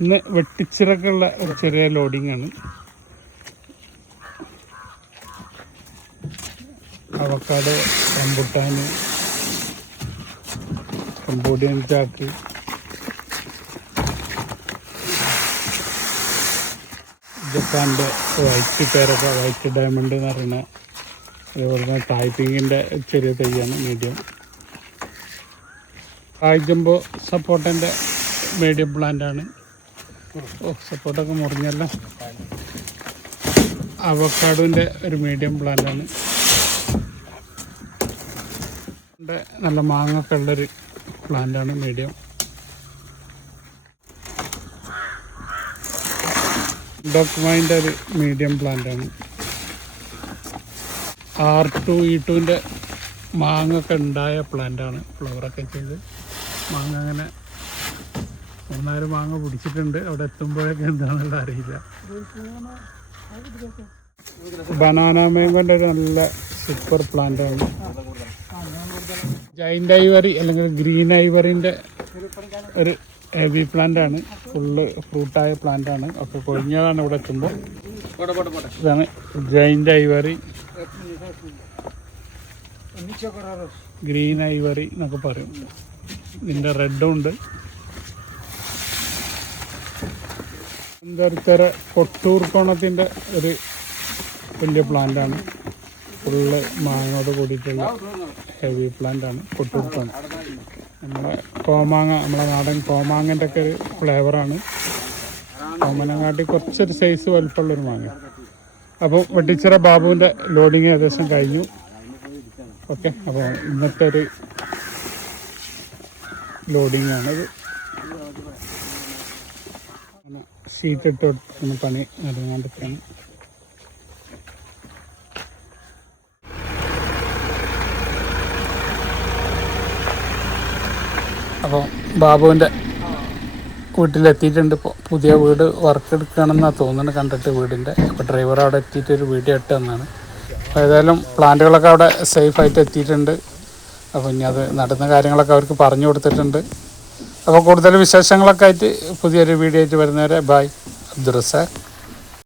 ഇന്ന് വെട്ടിച്ചിറക്കുള്ള ഒരു ചെറിയ ലോഡിംഗ് ആണ്. അവക്കാട്, റംബുട്ടാൻ, കംബോഡിയൻ ചാക്ക്, ജപ്പാൻ്റെ വൈറ്റ് പേരക്ക, വൈറ്റ് ഡയമണ്ട് എന്ന് പറയുന്ന, അതുപോലെ തന്നെ ടൈപ്പിങ്ങിൻ്റെ ചെറിയ തൈയാണ് മീഡിയം. കായ്ജമ്പോ സപ്പോർട്ടൻ്റെ മീഡിയം പ്ലാന്റാണ്. സപ്പോർട്ടൊക്കെ മുറിഞ്ഞല്ല. അവക്കാഡോൻ്റെ ഒരു മീഡിയം പ്ലാന്റാണ്. നല്ല മാങ്ങൊക്കെ ഉള്ളൊരു പ്ലാന്റാണ് മീഡിയം. ഡോക്യുമെൻ്റ് ഒരു മീഡിയം പ്ലാന്റാണ്. R2E2ൻ്റെ മാങ്ങൊക്കെ ഉണ്ടായ പ്ലാന്റാണ്. ഫ്ലവറൊക്കെ ചെയ്ത് മാങ്ങ അങ്ങനെ 3-4 മാങ്ങ പിടിച്ചിട്ടുണ്ട്. അവിടെ എത്തുമ്പോഴൊക്കെ എന്താണെന്നുള്ള അറിയില്ല. ബനാന മാങ്കോൻ്റെ ഒരു നല്ല സൂപ്പർ പ്ലാന്റാണ്. ജൈൻ്റ് ഐവറി അല്ലെങ്കിൽ ഗ്രീൻ ഐവറിൻ്റെ ഒരു ഹെവി പ്ലാന്റാണ്. ഫുള്ള് ഫ്രൂട്ടായ പ്ലാന്റാണ്. ഒക്കെ കൊഴിഞ്ഞതാണ് ഇവിടെ എത്തുമ്പോൾ. ഇതാണ് ജൈൻ്റ് ഐവറി, ഗ്രീൻ ഐവറി എന്നൊക്കെ പറയും. ഇതിൻ്റെ റെഡും ഉണ്ട്. എന്തര കൊട്ടൂർ കോണത്തിൻ്റെ ഒരു വലിയ പ്ലാന്റാണ്. ഫുള്ള് മാങ്ങയോട് കൂടിയിട്ടുള്ള ഹെവി പ്ലാന്റാണ് കൊട്ടൂർ കോണം. നമ്മളെ കോമാങ്ങ, നമ്മളെ നാടൻ കോമാങ്ങൻ്റെ ഒക്കെ ഒരു ഫ്ലേവറാണ്. കോമനങ്ങാട്ടി കുറച്ചൊരു സൈസ് വലുപ്പമുള്ളൊരു മാങ്ങ. അപ്പോൾ വെട്ടിച്ചിറ ബാബുവിൻ്റെ ലോഡിങ് ഏകദേശം കഴിഞ്ഞു. ഓക്കെ, അപ്പോൾ ഇന്നത്തെ ഒരു ലോഡിങ് ആണത്. ഷീറ്റ് ഇട്ട് പണി നടന്നുകൊണ്ടിരിക്കുകയാണ്. അപ്പോൾ ബാബുവിൻ്റെ വീട്ടിലെത്തിയിട്ടുണ്ട്. ഇപ്പോൾ പുതിയ വീട് വർക്ക് എടുക്കുകയാണെന്നാണ് തോന്നുന്നത് കണ്ടിട്ട് വീടിൻ്റെ. അപ്പോൾ ഡ്രൈവർ അവിടെ എത്തിയിട്ടൊരു വീഡിയോ ഇട്ട് തന്നാണ്. അപ്പോൾ ഏതായാലും പ്ലാന്റുകളൊക്കെ അവിടെ സേഫായിട്ട് എത്തിയിട്ടുണ്ട്. അപ്പോൾ ഇനി അത് നടന്ന കാര്യങ്ങളൊക്കെ അവർക്ക് പറഞ്ഞു കൊടുത്തിട്ടുണ്ട്. അപ്പോൾ കൂടുതൽ വിശേഷങ്ങളൊക്കെ ആയിട്ട് പുതിയൊരു വീഡിയോ ആയിട്ട് വരുന്നവരെ ബൈ. അബ്ദുൾ റസാഖ്.